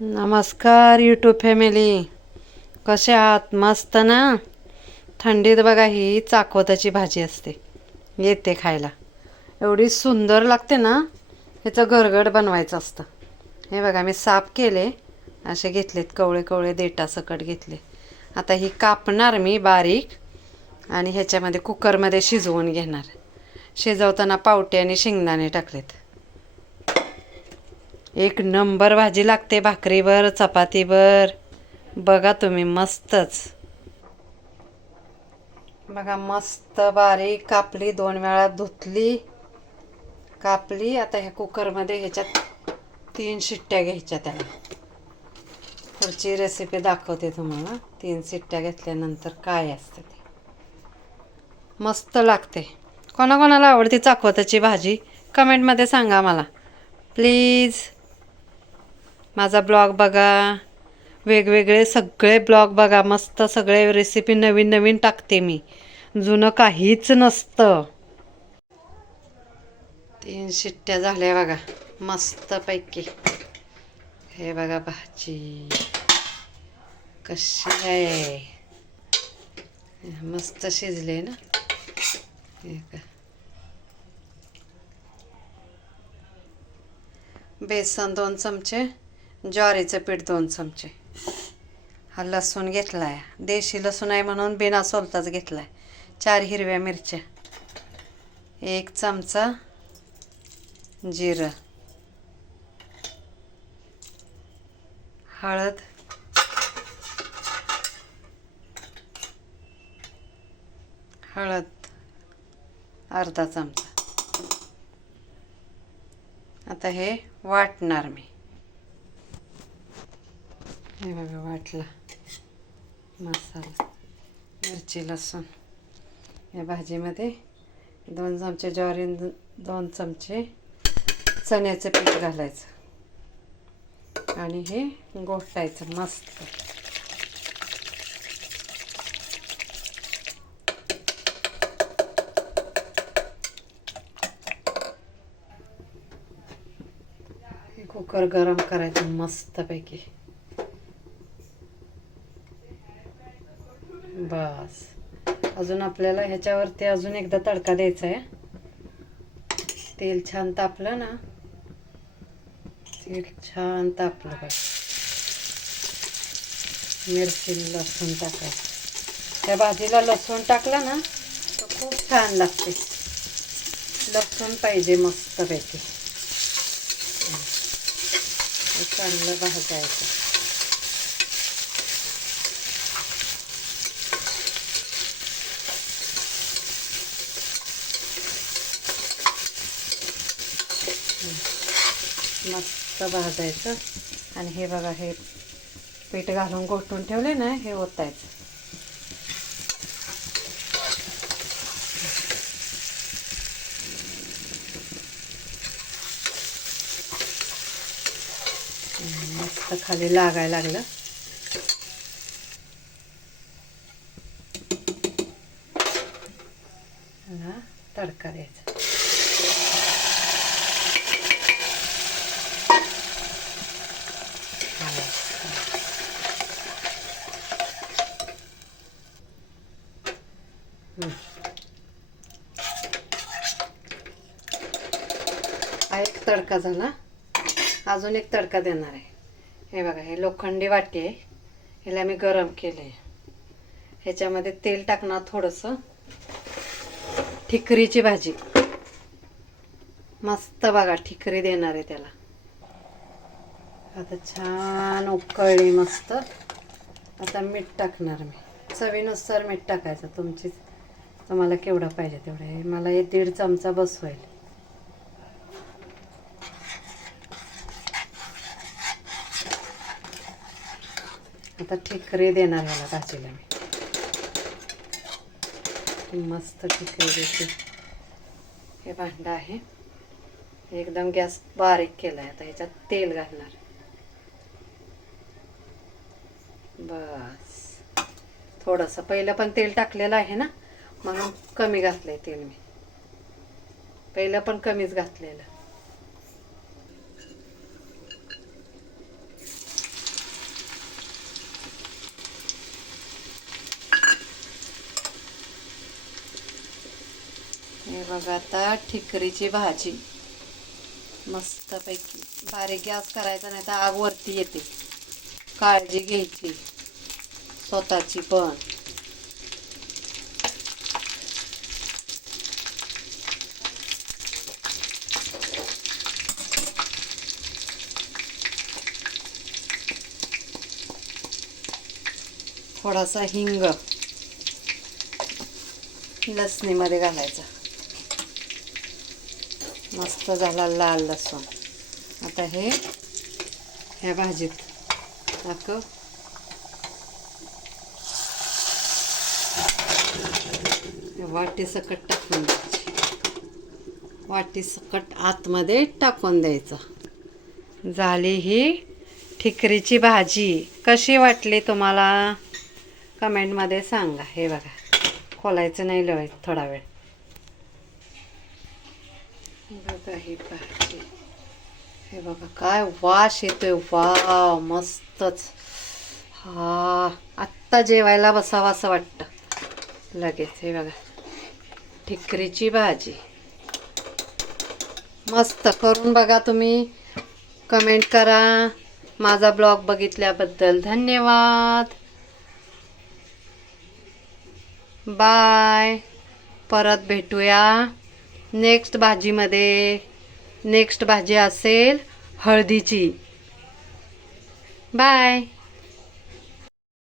नमस्कार YouTube family कसे आहात? मस्त ना? थंडीत बघा ही चाकवताची भाजी असते. येते खायला. एवढी सुंदर लागते ना? ह्याचं गरगड बनवायचं असतं. हे बघा मी साफ केले. असे घेतलेत कवळे कवळे देटा सकट घेतले. आता ही कापणार मी बारीक आणि ह्याच्यामध्ये कुकरमध्ये शिजवून घेणार. शिजवताना पावटे आणि शेंगदाणे टाकलेत. एक नंबर भाजी लागते भाकरीवर चपातीवर. बघा तुम्ही मस्तच. बघा मस्त बारीक कापली दोन वेळा धुतली. कापली आता ह्या कुकरमध्ये ह्याच्यात तीन शिट्ट्या घ्यायच्या त्याला पुढची रेसिपी दाखवते तुम्हाला. तीन शिट्ट्या घेतल्यानंतर काय असतं ते. मस्त लागते. कोणाकोणाला आवडते चाकवताची भाजी कमेंटमध्ये सांगा मला. प्लीज माझा ब्लॉग बघा. वेगवेगळे सगळे ब्लॉग बघा. मस्त सगळे रेसिपी नवीन नवीन टाकते मी. जुनं काहीच नसतं. तीन शिट्ट्या झाल्या बघा. मस्तपैकी. हे बघा भाजी. कशी आहे? मस्त शिजले ना? हे का बेसन दोन चमचे. ज्वारीचं पीठ दोन चमचे. हा लसूण घेतला आहे देशी लसूण आहे म्हणून बिना सोलताच घेतला आहे चार हिरव्या मिरच्या. एक चमचा जिरं. हळद. हळद. अर्धा चमचा. आता हे वाटणार मी. हे बघा वाटला. मसाला मिरची लसूण. या भाजीमध्ये दोन चमचे ज्वारी दोन चमचे चण्याचं पीठ घालायचं. आणि हे गोठायचं मस्त. कुकर गरम करायचं मस्तपैकी. बस. अजून आपल्याला ह्याच्यावरती अजून एकदा तडका द्यायचा आहे तेल छान तापलं ना. तेल छान तापलं बघ. मिरची लसूण टाकायचं. त्या भाजीला लसूण टाकलं ना तर खूप छान लागते. लसूण पाहिजे मस्तपैकी. चांगलं भाजायचं. मस्त भाजायचं. आणि हे बघा हे पीठ घालून गोठून ठेवले ना हे ओतायचं. मस्त खाली लागायला लागलं. तडका द्यायचा. हा एक तडका झाला. अजून एक तडका देणार आहे. हे बघा हे लोखंडी वाटी आहे. ह्याला मी गरम केलं आहे ह्याच्यामध्ये तेल टाकणार थोडंसं. ठिकरीची भाजी. मस्त बघा ठिकरी देणार आहे त्याला. आता छान उकळली मस्त. आता मीठ टाकणार मी. चवीनुसार मीठ टाकायचं तुमची तुम्हाला केवढं पाहिजे तेवढं. हे मला हे दीड चमचा बस होईल आता ठिकरे देणार ह्याला भाजीला मी. मस्त ठिकरे देते. हे भांडं आहे. एकदम गॅस बारीक केला आहे आता ह्याच्यात तेल घालणार. बस. थोडंसं. पहिलं पण तेल टाकलेलं आहे ना? म्हणून कमी घातले ते तेल मी. पहिलं पण कमीच घातलेलं. हे बघा आता ठिकरीची भाजी. मस्तपैकी. बारीक गॅस करायचा नाही तर आग वरती येते. काळजी घ्यायची. स्वतःची पण. थोडासा हिंग. लसणीमध्ये घालायचा. मस्त झाला लाल लसूण. आता हे ह्या भाजीत टाक. वाटी सकट टाकून द्यायची. वाटी सकट आतमध्ये टाकून द्यायचं. झाली ही ठिकरीची भाजी. कशी वाटली तुम्हाला? कमेंटमध्ये सांगा. हे बघा. खोलायचं नाही लय थोडा वेळ. बघा ही भाजी हे बघा काय वाश येतोय. वा मस्तच. हा आत्ता जेवायला बसावं असं वाटतं. लगेच हे बघा. ठिकरीची भाजी. मस्त करून बघा तुम्ही. कमेंट करा. माझा ब्लॉग बघितल्याबद्दल धन्यवाद. बाय. परत भेटूया नेक्स्ट भाजीमध्ये. नेक्स्ट भाजी असेल हळदीची. बाय.